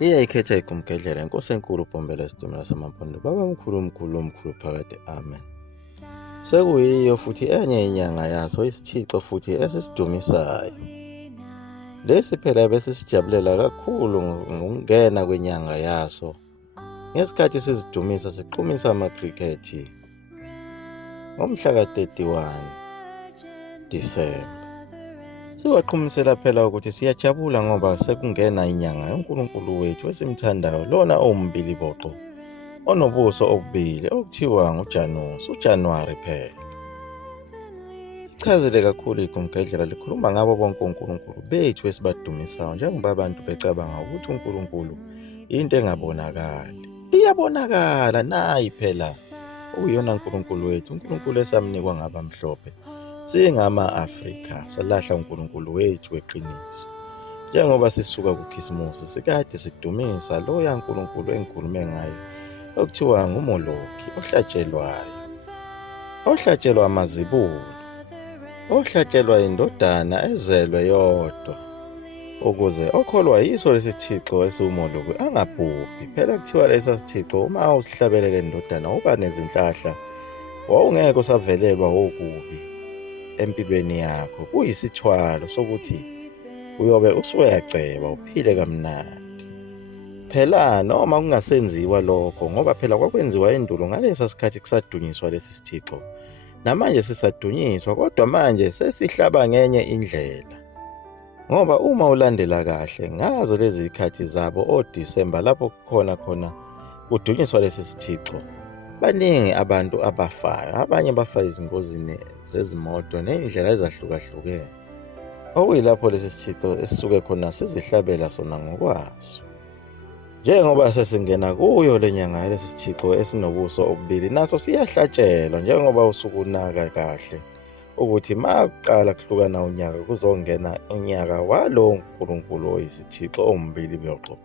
Iyayikhetha igumgedlela inkosi enkulu uBhombela isitimela samampondo baba omkhulu phakade amen. Sekuyiyo futhi enye inyanga yaso isithixo futhi esisidumisayo. Lesi phela besisijabulela kakhulu ngokungena kwenyanga yaso. Ngesikhathi sizidumisa siqhumisa amakhrikhethi ngomhla ka-31 Disemba. Siwaqhumisela phela ukuthi siyajabula ngoba sekungena inyanga yoNkulunkulu wethu esimthandayo, lona owumbiliboqo onobuso obubili okuthiwa uJanuwari phela. Ichazile kakhulu igumgedlela likhuluma ngabo bonke onkulunkulu bethu esibadumisayo, njengoba abantu becabanga ukuthi uNkulunkulu into engabonakali. Iyabonakala nayi phela uyona uNkulunkulu wethu, uNkulunkulu esamnikwa ngabamhlophe. Singama-Afrika salahla uNkulunkulu wethu weqiniso. Njengoba sisuka kuKhisimusi sikade sidumisa loya uNkulunkulu engikhulume ngaye okuthiwa ngumoloki ohlatshelwayo, ohlatshelwa amazibulo, ohlatshelwa indodana ezelwe yodwa, ukuze okholwa yiso lesithixo esiwumoloki angabhubhi. Phela kuthiwa lesa sithixo uma usihlabelela indodana uba nezinhlahla, wawungeke usavelelwa wokubi empilweni yakho. Kuyisithwalo sokuthi uyobe usuyaceba uphile kamnandi. Phela noma kungasenziwa lokho, ngoba phela kwakwenziwa endulo ngalesa sikhathi kusadunyiswa lesi sithixo, namanje sisadunyiswa, kodwa manje sesihlaba ngenye indlela. Ngoba uma ulandela kahle ngazo lezi zikhathi zabo oDisemba lapho khona kudunyiswa lesi sithixo, baningi abantu abafayo, abanye bafa ezingozini zezimoto ney'ndlela ezahlukahlukene. Okuyilapho lesi sithixo esisuke khona sizihlabela sona ngokwaso. Njengoba sesingena kuyo le nyanga yalesi sithixo esinobuso obubili, naso siyahlatshelwa njengoba usuku unaka kahle ukuthi makuqala kuhlukana unyaka kuzongena unyaka walo uNkulunkulu oyisithixo owumbiliboqo.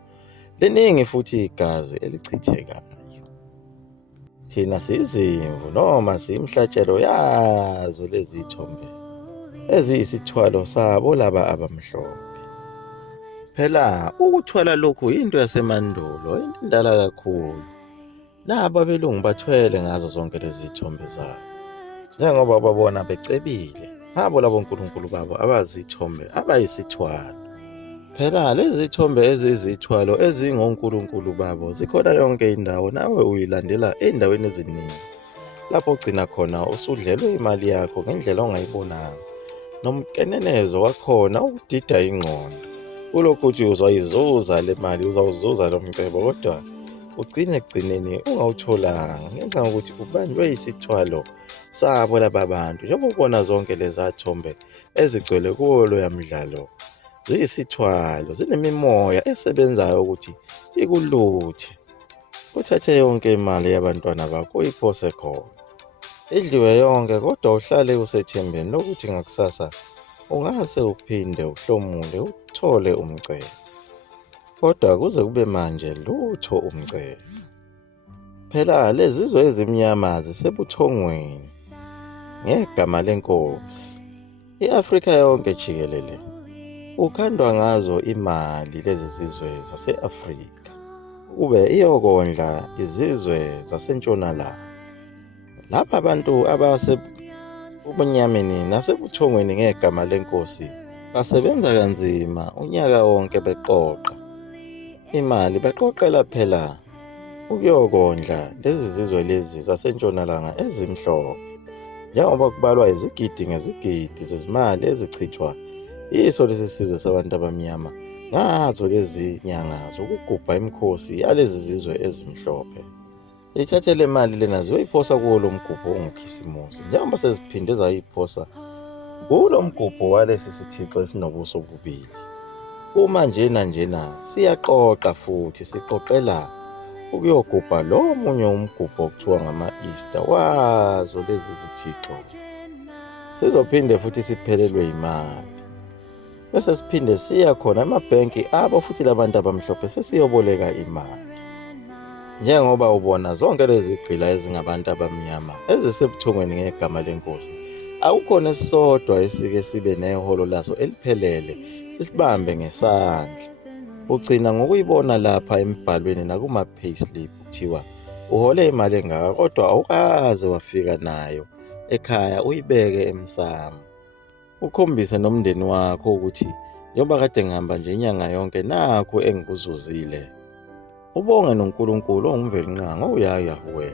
Liningi futhi igazi elichithekayo. Thina siyizimvu noma siyimhlatshelo yazo lezi thombe eziyisithwalo sabo laba abamhlophe. Phela ukuthwala lokhu yinto yasemandulo, into endala kakhulu. Nabo abelungu bathwele ngazo zonke lezi thombe zabo, njengoba babona becebile abo labo nkulunkulu babo abazithombe abayisithwalo. Phela lezi thombe ezizithwalo ezingonkulunkulu babo zikhona yonke indawo, nawe uyilandela endaweni eziningi lapho ugcina khona usudlelwe imali yakho ngendlela ongayibonanga, nomkenenezo wakhona ukudida ingqondo. Kulokhu uthi uzayizuza le mali, uzawuzuza lo mcebo, kodwa ugcine ekugcineni ungawutholanga ngenxa yokuthi ubanjwe isithwalo sabo laba bantu. Njengoba ubona zonke leza thombe ezigcwele kuwo loya mdlalo, ziyisithwalo, zinemimoya esebenzayo ukuthi ikuluthe, uthathe yonke imali yabantwana bakho uyiphose khona, idliwe yonke, kodwa uhlale usethembeni lokuthi ngakusasa ungase uphinde uhlomule uthole umcebo, kodwa kuze kube manje lutho umcebo. Phela lezizwe ezimnyama zisebuthongweni ngegama lenkosi. I-Afrika yonke jikelele ukhandwa ngazo imali lezi zizwe zase-Afrika kube iyokondla izizwe zasentshonalanga. Lapha abantu abasebumnyameni nasebuthongweni ngegama lenkosi basebenza kanzima unyaka wonke beqoqa imali, beqoqela phela ukuyokondla lezi zizwe lezi zasentshonalanga ezimhlophe, njengoba kubalwa izigidi ngezigidi zezimali ezichithwa yiso lesi sizwe sabantu abamnyama ngazo lezi nyanga zokugubha imikhosi yalezi zizwe ezimhlophe. Ithathe le mali lena ziyoyiphosa kuwo lo mgubho onguKhisimusi, njengoba seziphinde zayiphosa kulo mgubho walesi sithixo esinobuso bubili. Uma njena siyaqoqa futhi siqoqela ukuyogubha lo munye umgubho okuthiwa ngama-Easter wazo lezi zithixo. Sizophinde futhi siphelelwe imali, bese siphinde siya khona emabhenki abo futhi labantu abamhlophe sesiyoboleka imali. Njengoba ubona zonke lezi gqila ezingabantu abamnyama ezisebuthongweni ngegama lenkosi, akukhona esisodwa esike sibe neholo laso eliphelele sisibambe ngesandla. ugcina ngokuyibona lapha emibhalweni nakuma-payslip kuthiwa uhole imali engaka kodwa awukaze wafika nayo ekhaya uyibeke emsamo. Ukhombise nomndeni wakho ukuthi njengoba kade ngihamba nje inyanga yonke nakho engikuzuzile. Ubonge noNkulunkulu ongumvelinqangi oyayahuwe.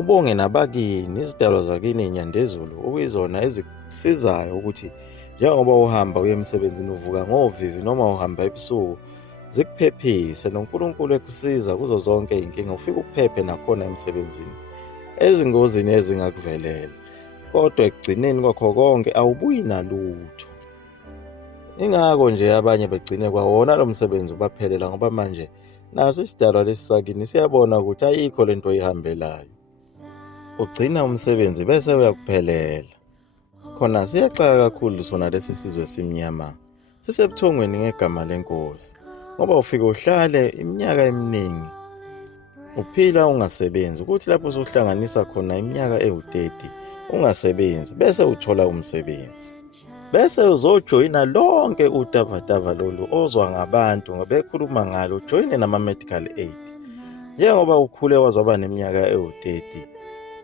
Ubonge nabakini izidalwa zakini inyandezulu okuyizona ezikusizayo ukuthi njengoba uhamba uye emsebenzini uvuka ngovivi noma uhamba ebusuku zikuphephise noNkulunkulu ekusiza kuzo zonke inkinga ufike uphephe nakhona emsebenzini ezingozini ezingakuvelela kodwa ekugcineni kwakho konke awubuyi nalutho. Ingakho nje abanye begcine kwawona lo msebenzi ubaphelela ngoba manje naso isidalwa lesi sakini siyabona ukuthi ayikho lento oyihambelayo. Ugcina umsebenzi bese uyakuphelela. Khona siyaxaka kakhulu sona lesi sizwe simnyama. Sisebuthongweni ngegama lenkosi. Ngoba ufike uhlale iminyaka eminingi uphila ungasebenzi ukuthi lapho usuhlanganisa khona iminyaka ewu-30 ungasebenzi bese uthola umsebenzi. Bese uzojoyina lonke utavatava lolu ozwa ngabantu ngobekhuluma ngalo ujoyine nama-medical aid. Njengoba ukhule wazwaba neminyaka ewu-30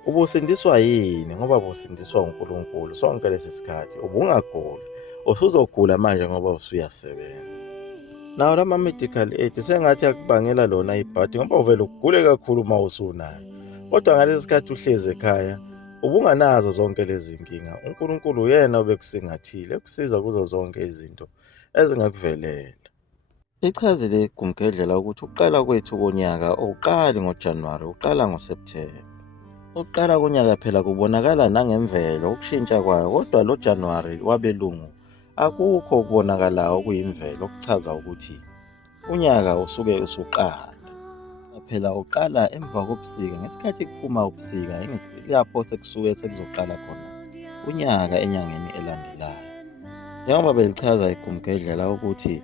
ubusindiswa yini ngoba busindiswa uNkulunkulu sonke lesi sikhathi ubungaguli usuzogula manje ngoba usuyasebenza. Nawo lama medical aid sengathi akubangela lona ibhadi ngoba uvela ugule kakhulu uma usunayo. Kodwa ngalesi sikhathi uhlezi ekhaya ubunganazo zonke lezi inkinga. uNkulunkulu uyena obekusingathile ukusiza kuzo zonke izinto ezingakuvelela. Ichazile igumgedlela ukuthi ukuqala kwethu konyaka awuqali ngoJanuwari uqala ngoSepthemba. Ukuqala konyaka phela kubonakala nangemvelo ukushintsha kwayo kodwa lo Januwari wabelungu akukho ukubonakalayo okuyimvelo okuchaza ukuthi unyaka usuke usuqala. Phela uqala emva kobusika ngesikhathi kuphuma ubusika lapho sekusuke sekuzoqala khona unyaka enyangeni elandelayo. Njengoba belichaza igumgedlela ukuthi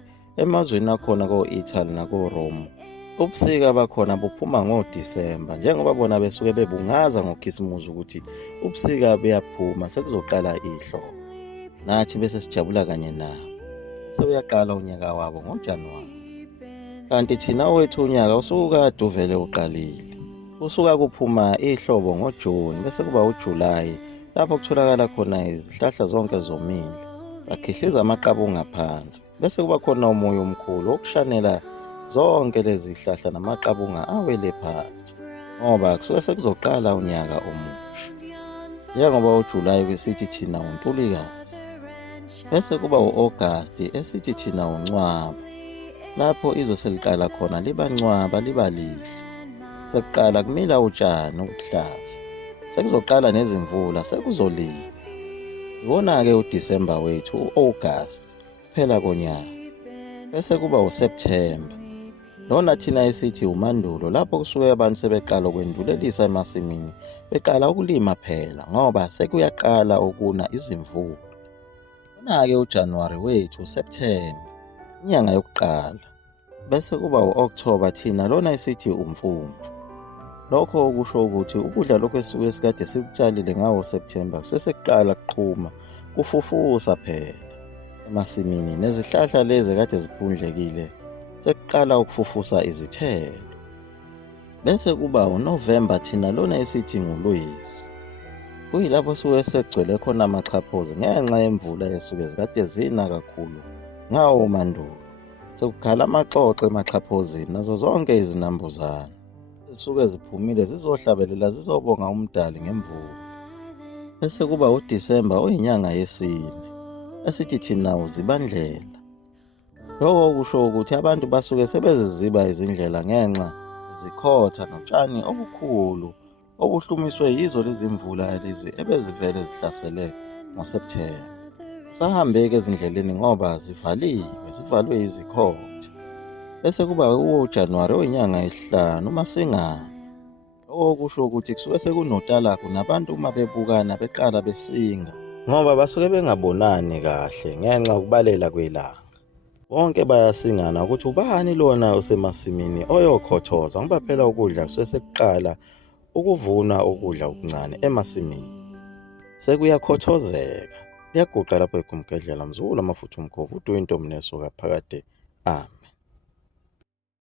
emazweni akhona ko-Italy nako-Rome ubusika bakhona buphuma ngoDisemba njengoba bona besuke bebungaza ngoKhisimusi ukuthi ubusika buyaphuma sekuzoqala ihlobo. Nathi bese sijabula kanye nabo. Sewuyaqala unyaka wabo ngoJanuwari. Kanti thina wethu unyaka usukade uvele uqalile. Usuka kuphuma ihlobo ngoJuni bese kuba uJulayi lapho kutholakala khona izihlahla zonke zomile. Bakhihliza amaqabunga phansi. Bese kuba khona umoya omkhulu okushanela zonke lezi zihlahla namaqabunga awele phansi. Ngoba kusuke sekuzoqala unyaka omusha. Njengoba uJulayi kwesithi thina uNtulikazi. Bese kuba u-August esithi thina uNcwaba. Lapho izwe seliqala khona libancwaba liba lihle. Sekuqala kumila utshani obuhlaza. Sekuzoqala nezimvula sekuzolima. Ibona-ke uDisemba wethu u-August phela konyaka. Bese kuba uSepthemba. Lona thina esithi uMandulo lapho kusuke abantu sebeqala ukwendulelisa emasimini beqala ukulima phela ngoba sekuyaqala ukuna izimvula. Bona-ke uJanuwari wethu uSepthemba inyanga yokuqala. Bese kuba u-October thina lona esithi umfumfu. Lokho okusho ukuthi ukudla lokho esuke esikade sikutshalile ngawo September kusuke sekuqala kuqhuma kufufusa phela emasimini nezihlahla lezi kade ziphundlekile sekuqala ukufufusa izithelo. Bese kuba uNovember thina lona esithi nguLwezi. Kuyilapho suke sekugcwele khona amaxhaphozi ngenxa yemvula esuke zikade zina kakhulu ngawo mandulo. Sekukhala amaxoxo emaxhaphozini nazo zonke izinambuzane zisuke ziphumile zizohlabelela zizobonga umdali ngemvula. Bese kuba uDisemba oyinyanga yesine esithi thina uZibandlela. Lokho kusho ukuthi abantu basuke sebeziziba izindlela ngenxa zikhotha notshani obukhulu obuhlumiswe yizo lezi mvula lezi ebezivele zihlasele ngoSepthemba. Sahambeke ezindleleni ngoba zivalwe izikhotha. Bese kuba uJanuwari oyinyanga yesihlanu uMasingana. Lokho kusho ukuthi kusuke sekunotalako nabantu uma bebukana beqala besinga ngoba basuke bengabonani kahle ngenxa yokubalela kwelanga. Bonke bayasingana ukuthi ubani lona usemasimini oyokhothoza ngoba phela ukudla kusuke sekuqala ukuvuna ukudla okuncane emasimini. Sekuyakhothozeka. Liyaguqa lapho igumgedlela mzukulu amafutha umkhovu uDuyinto Mnesuka phakade. Amen.